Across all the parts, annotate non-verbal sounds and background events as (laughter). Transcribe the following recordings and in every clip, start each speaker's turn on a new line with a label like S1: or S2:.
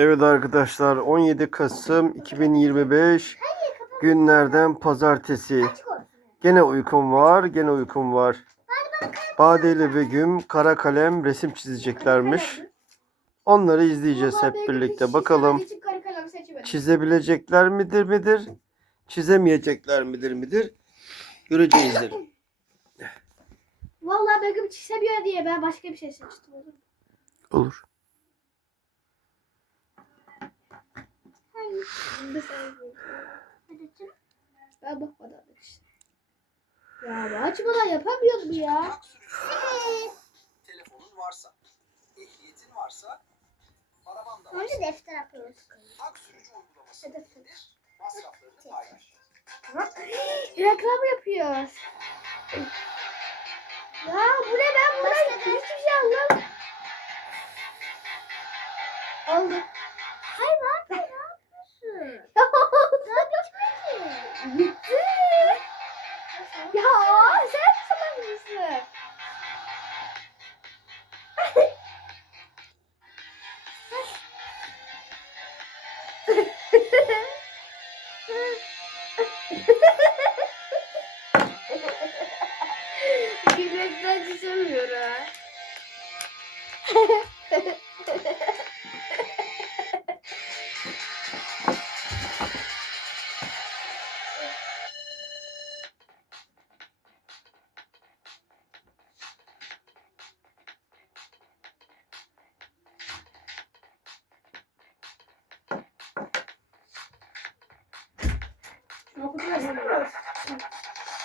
S1: Evet arkadaşlar 17 Kasım 2025 günlerden pazartesi. Gene uykum var, gene uykum var. Bade ile Begüm kara kalem resim çizeceklermiş. Onları izleyeceğiz hep birlikte. Bakalım çizebilecekler midir midir? Çizemeyecekler midir midir? Göreceğizdir.
S2: Vallahi Begüm çizemiyor diye ben başka bir şey seçtim. olur mu?
S1: Olur.
S2: Bunu da sen yapıyorsun. Ben bakmadan işte. Ya açmadan yapamıyordum ya.
S3: Telefonun varsa, ehliyetin varsa, araban da
S2: Önce
S3: varsa,
S2: defter yapıyoruz.
S3: hak sürücü uygulaması indir, masraflarını paylaş.
S2: Reklam yapıyoruz. Ya bu ne ben buna hiçbir şey anlamadım. Oldu. Hayır abi ne yapıyorsun? Daha bitmedi. Bitti. (laughs) Ya sen salak (laughs) mısın?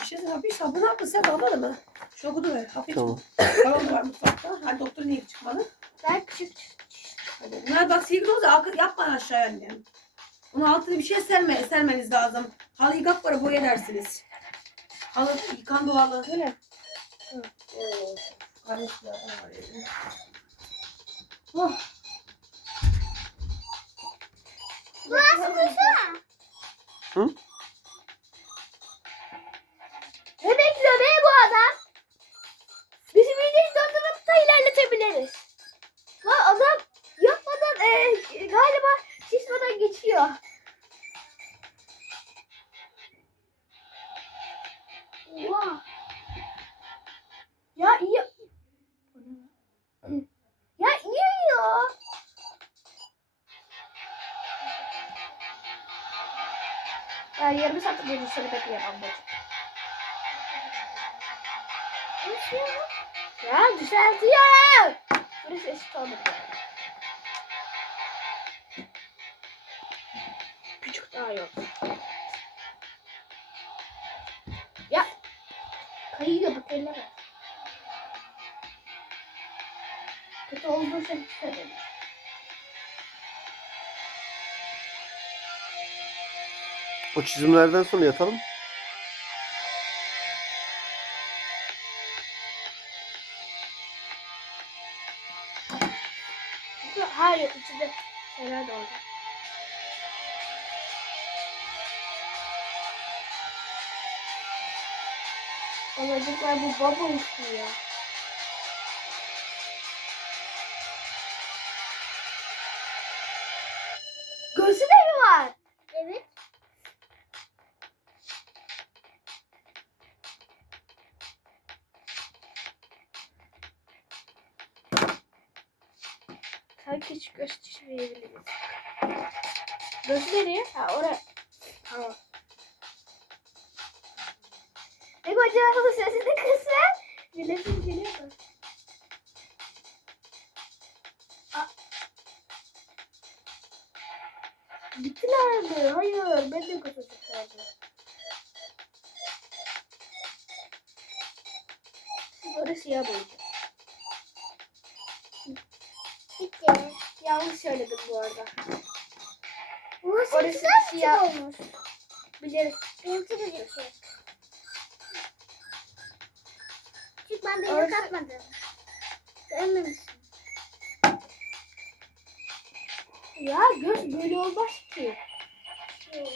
S4: Bir şey söyle. Bir sabun yapma sen kalmadı mı? Şunu okudu ver. Hafif.
S1: Tamam.
S4: Balon var mutfakta. Hadi doktor niye çıkmadı?
S2: Ben küçük
S4: Hadi. Bunlar bak silgi olsa akıl yapma aşağıya annem. Bunun altına bir şey serme, sermeniz lazım. Halı yıkak para boya dersiniz. Halı yıkan doğalı.
S2: Öyle.
S4: Oo. Kardeşler. var ya. Oh.
S2: Burası koysana.
S1: Hı?
S2: Ne bekliyor be bu adam? Bizim videoyu dondurup da ilerletebiliriz. Lan adam yapmadan e, galiba şişmadan geçiyor. Oha. Ya iyi. Ya iyi. Ya yarım saat boyunca seni bekleyemem bu. Ya düzeltiyorum. Burası eşit oldu. Küçük daha yok. Ya. Kayıyor bak elleme. Kötü olduğu için söyledim.
S1: O çizimlerden sonra yatalım.
S2: Olacaklar bu baba uçtu Orası siyah boyayacağım. Bitti. Yanlış söyledim bu arada.
S5: Burası
S2: Orası
S5: güzel
S2: siyah.
S5: olmuş.
S2: Bilirim.
S5: Benimki de yüksek. Çünkü ben de
S2: Orası-
S5: katmadım. Görmemişsin.
S2: Ya göz böyle olmaz ki. Olmaz.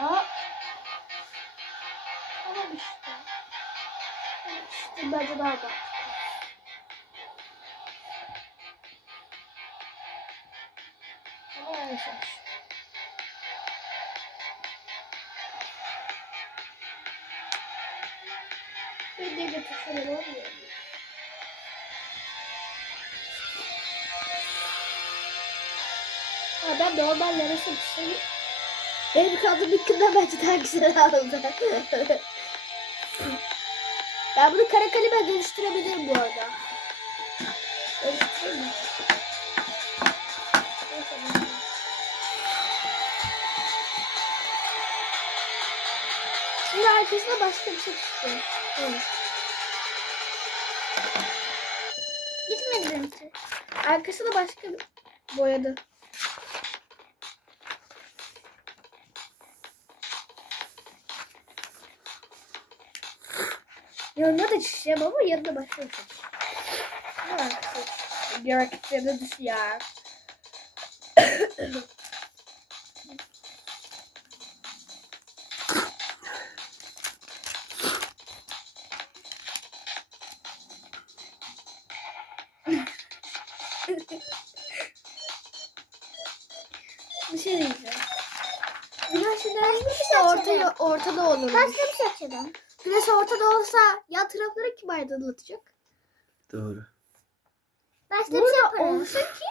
S2: Ya Tamam işte. İşte bence daha da. Ama yavaş. Bir de götür şöyle oluyor. Ha, ben normal yarasa bir. Benim kaldığım ilkinden bence daha güzel aldı. ben bunu kara kaleme dönüştürebilirim bu arada. Dönüştüreyim mi? Şimdi arkasına başka bir şey çıkıyor. Evet.
S5: Gitmedi benimki.
S2: Arkasına başka boyadı. Yanına da çizeceğim ama yanına başka bir şey. Dışı ya. bir şey diyeceğim. Güneş enerjisi ortaya, ortada olur.
S5: Başka bir şey açalım.
S2: Güneş ortada olsa yan tarafları kim aydınlatacak?
S1: Doğru.
S5: Başka bir şey
S2: Burada olsun ki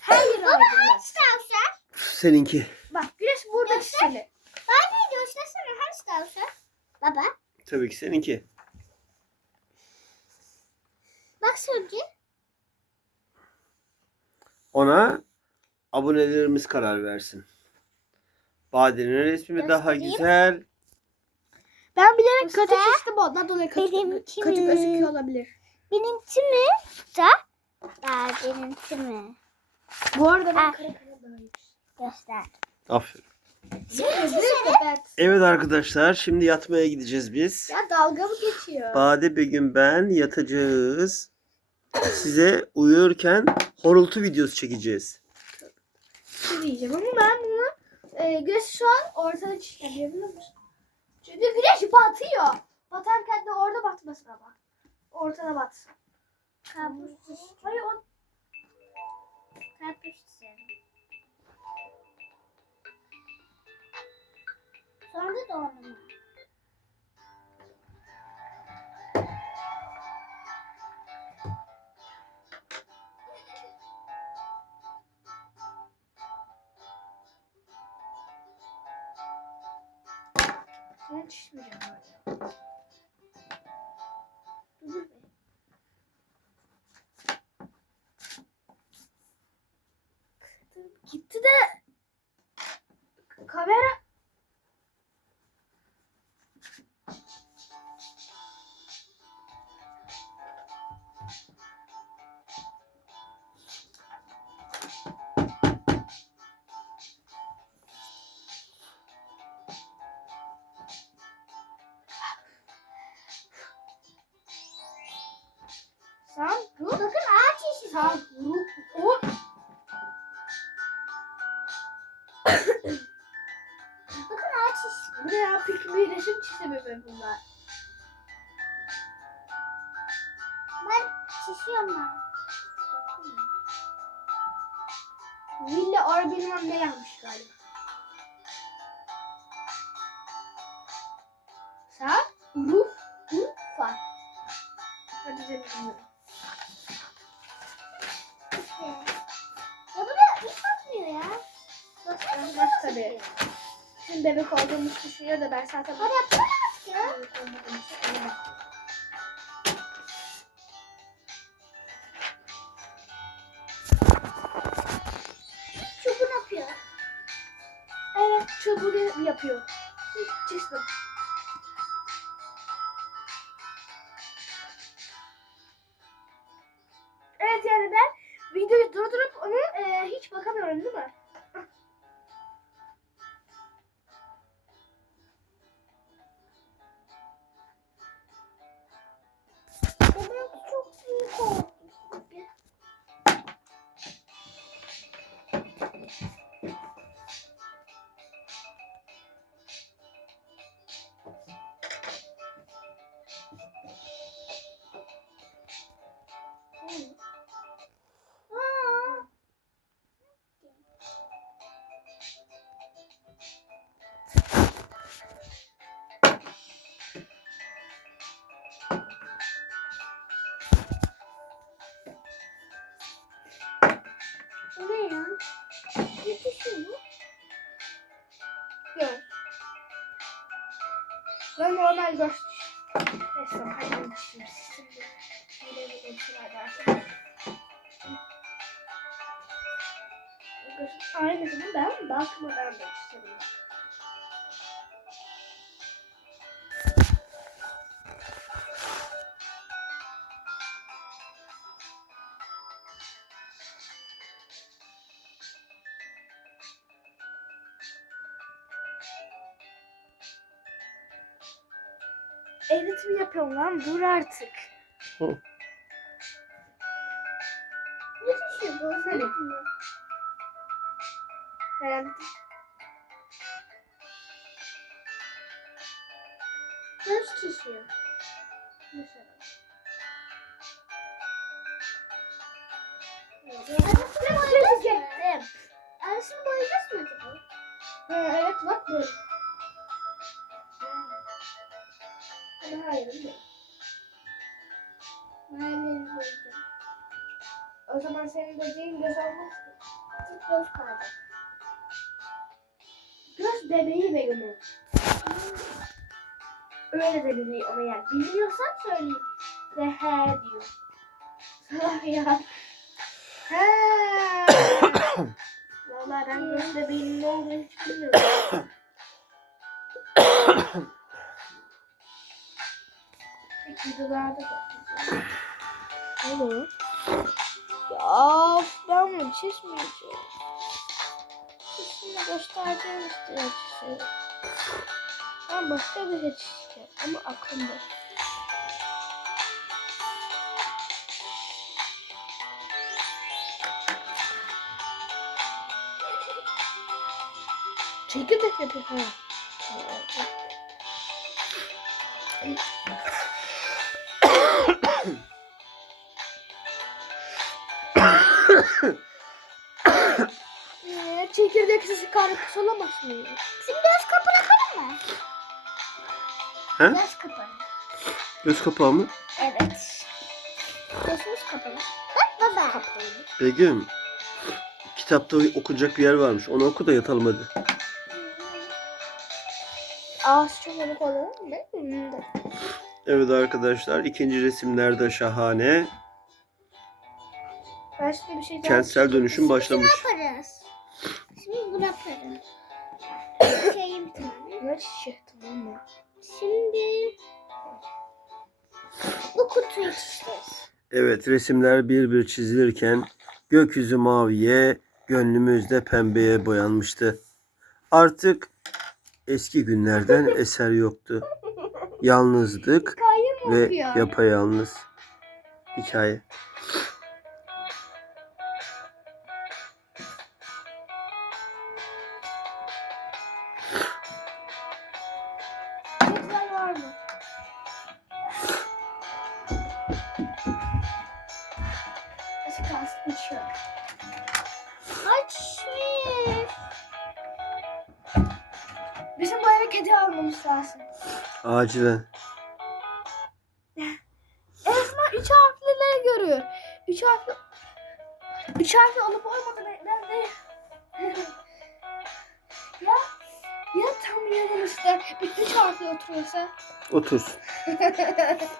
S2: her yeri aydınlatsın.
S5: Tavşan.
S1: Seninki.
S2: Bak güneş burada çizili.
S5: Ben de göstersene. Hani tavşan? Baba.
S1: Tabii ki seninki.
S5: Bak Sörgü.
S1: Ona abonelerimiz karar versin. Badenin resmi mi daha
S5: Göstereyim.
S1: güzel?
S2: Ben bilerek kötü
S5: Göster.
S2: çizdim ondan dolayı kötü
S5: mi?
S2: gözüküyor olabilir.
S5: Benimki mi? Da. Aa, benimki mi?
S2: Bu arada ben
S5: Ah.
S2: kara daha iyi.
S5: Göster.
S1: Aferin.
S2: Evet.
S1: Arkadaşlar şimdi yatmaya gideceğiz biz.
S2: Ya dalga mı geçiyor?
S1: Bade Begüm ben yatacağız. Size uyurken horultu videosu çekeceğiz.
S2: Bir şey diyeceğim ama ben bunu e, güneş şu an ortada musun? Çünkü güneş batıyor. Batarken de orada batmasın ama. Ortada batsın.
S5: Kabus çiz.
S2: Hayır o
S5: çizelim. Sonra da ornama.
S2: Ben çizmeyeceğim böyle.
S5: Bakın ağaç.
S2: Bu ne ya? Peki bir resim çizemiyorum bunlar.
S5: Ben çiziyorum ben.
S2: Villa or ne yapmış galiba. Düşünüyor da ben zaten
S5: Hadi yapsana ya.
S2: bebek olmadığım için ona bakıyorum.
S5: Çubuğunu yapıyor.
S2: Evet çubuğu yapıyor. Çizdim. Normal göz Neyse kayboldu şimdi. Şöyle bir geçsin arkadaşlar. Aynısını ben bakmadan da istedim. Eğitim yapıyorum lan dur artık.
S1: Hı.
S2: Ne düşüyor bu? Sen mi? Herhalde. Göz kişiyor. Mesela.
S5: Arasını boyayacağız mı?
S2: Yaptım.
S5: Arasını boyayacağız mı acaba?
S2: Ha, evet bak böyle. Ama hayır senin dediğin göz olmaz.
S5: Tek göz kaldı.
S2: Göz bebeği benim. Öyle de biliyor ama yani bilmiyorsan söyleyeyim. Ve he diyor. Salak ya. He. Vallahi ben göz bebeğinin ne olduğunu hiç bilmiyorum. (coughs) Videolarda da. Olur. Ya ben bunu çizmeyeceğim. Çizimde göstereceğim işte çiziyorum. Ben başka bir şey çizeceğim ama aklımda. Çekirdek yapıyor. Ee, Çekirdeksiz karpuz olamaz mı?
S5: Şimdi göz kapı bakalım mı?
S1: He?
S5: Göz kapı.
S1: Göz kapağı mı?
S5: Evet. Gözümüz kapalı. Bak baba.
S2: Kapalı.
S1: Begüm. Kitapta okunacak bir yer varmış. Onu oku da yatalım hadi.
S2: Ağız çok oluyor değil mi?
S1: Evet arkadaşlar ikinci resimler de şahane.
S2: Şimdi bir şey daha
S1: Kentsel dönüşüm başlamış.
S5: Ne yaparız? Şimdi yaparız. Şeyim bir tane.
S2: Ne çizecektim ama?
S5: Şimdi bu kutuyu çizeceğiz.
S1: Evet resimler bir bir çizilirken gökyüzü maviye, gönlümüz de pembeye boyanmıştı. Artık eski günlerden (laughs) eser yoktu. Yalnızdık ve yapayalnız. Hikaye.
S2: Lazım.
S1: Acilen. (laughs)
S2: Esma üç harflileri görüyor. Üç harfli... Üç harfli olup olmadığını ben de... (laughs) ya, ya tam yanımızda bir üç harfli oturuyorsa.
S1: Otur. (laughs)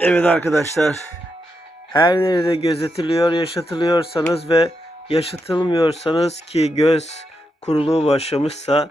S1: Evet arkadaşlar. Her nerede gözetiliyor, yaşatılıyorsanız ve yaşatılmıyorsanız ki göz kuruluğu başlamışsa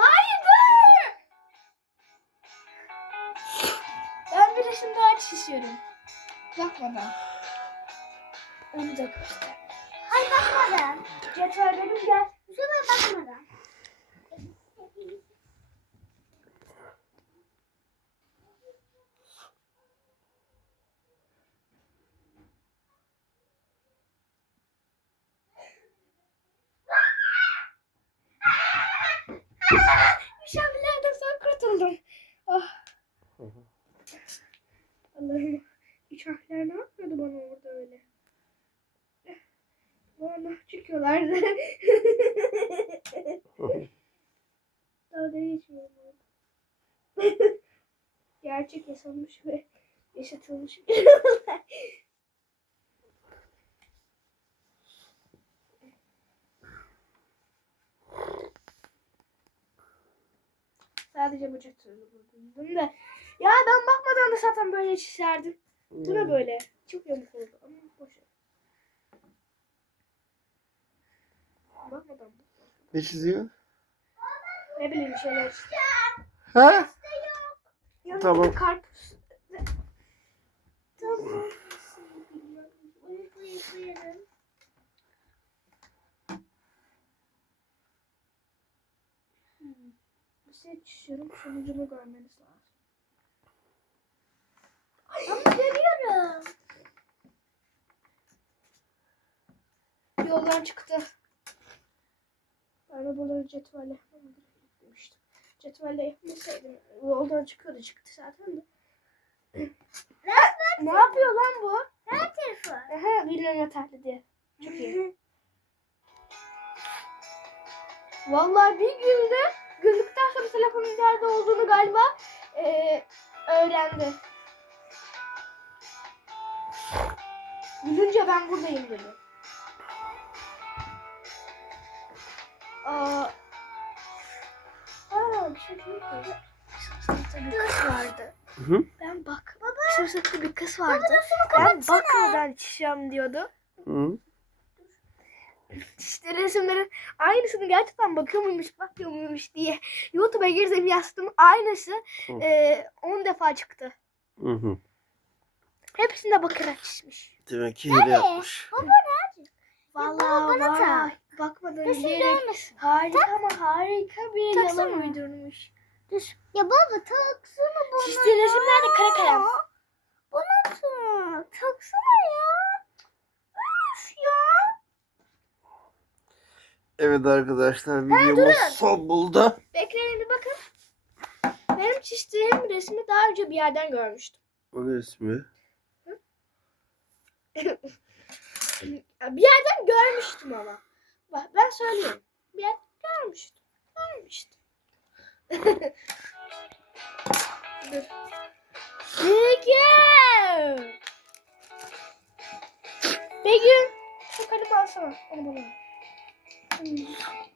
S2: Müşavirlerden sonra kurtuldum. Ah. Allah'ım. Üç harfler ne yapıyordu bana orada öyle? Eh, Bana çıkıyorlardı. (laughs) Dalga geçmiyorum. (laughs) Gerçek yaşanmış ve yaşatılmış bir olay. (laughs) Sadece bu cetvelini buldum da. Ya ben bakmadan da zaten böyle çizerdim. Bu ne böyle? Çok yamuk oldu ama boş ver. Bakmadan
S1: Ne çiziyor?
S2: ne bileyim şeyler.
S1: Ha?
S2: Yanında
S1: Tamam.
S2: karpuz.
S5: Tamam.
S2: Bir şey. Sonucunu görmeniz lazım.
S5: Ama görüyorum.
S2: Yoldan çıktı. Buraları cetvelle demiştim. Cetvelle yapmasaydım yoldan çıkıyordu çıktı zaten de. ne yapıyor lan bu?
S5: Ver telefon.
S2: Aha birine yeterli diye. Çok iyi. (laughs) Vallahi bir günde güldükten sonra telefonun nerede olduğunu galiba eee, öğrendi. Gülünce ben buradayım dedi. Aa, aa bir şey değil mi? Sınıfta bir kız vardı.
S1: Hı?
S2: Ben bak. Baba. Sınıfta bir kız vardı. Ben bakmadan çizeceğim diyordu.
S1: Hı.
S2: İşte resimlerin aynısını gerçekten bakıyor muymuş bakmıyor muymuş diye YouTube'a girdim yazdım aynısı
S1: Hı.
S2: 10 defa çıktı.
S1: Hı hı.
S2: Hepsine bakarak çizmiş.
S1: Demek ki hile yapmış.
S2: Vallahi
S5: bana da.
S2: bakmadan
S5: Resim
S2: diyerek
S5: görmesin.
S2: harika ama harika bir
S5: Taksana.
S2: yalan uydurmuş.
S5: Dur. Ya baba taksana bana
S2: Çizdiği resimler de kara kalem.
S5: Bu nasıl? Taksana ya. Üf ya.
S1: Evet arkadaşlar videomuz son buldu.
S2: Bekleyin bir bakın. Benim çizdiğim resmi daha önce bir yerden görmüştüm.
S1: O resmi. (laughs)
S2: Bir yerden görmüştüm ama. Bak ben söylüyorum. Bir yerden görmüştüm. Görmüştüm. (laughs) Dur. Begüm. Begüm. Şu kalemi alsana. Onu bana. Ver.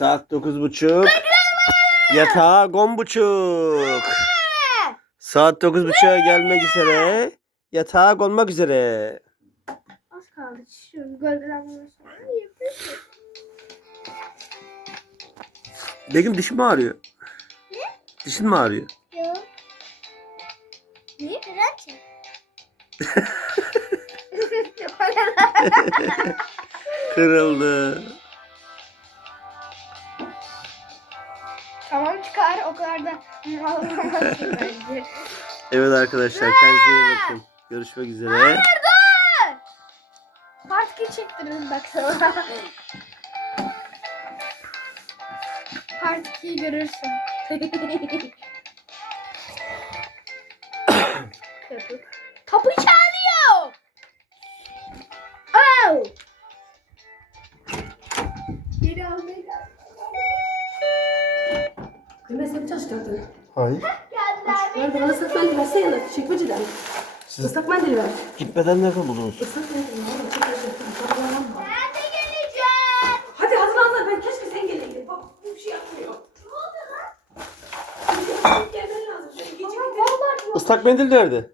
S1: Saat dokuz buçuk. Yatağa on buçuk. Saat dokuz buçuğa gelmek üzere. Yatağa konmak üzere.
S2: Az kaldı. Şu gölgelenmeden sonra yapıyorsun.
S1: Begüm dişin mi ağrıyor? Ne? Dişin mi ağrıyor?
S5: Yok. Niye? Neden ki? (laughs) (laughs)
S1: Kırıldı.
S2: Tamam çıkar o kadar da ağlamazsın (laughs) bence.
S1: Evet arkadaşlar kendinize iyi bakın. Görüşmek üzere.
S2: Part 2 çektirdim bak sana. Part 2'yi görürsün. (laughs) Kapı. Kapı çalıyor. Oh.
S4: Çalıştırdın?
S1: Hayır.
S2: Geldiler
S4: Nerede bana ıslak mendil versene yana çekmeceden.
S1: Siz
S4: Islak mendil ver.
S1: gitmeden nerede buldunuz?
S4: Islak mendil ver. Çekmeceden. Saklanma.
S2: Ben de geleceğim.
S4: Hadi hazır hazır ben keşke sen geleydin. Bak bu bir şey yapmıyor. Ne oldu lan? Gelmen lazım. Şöyle gece
S2: Vallahi
S1: Islak mendil nerede?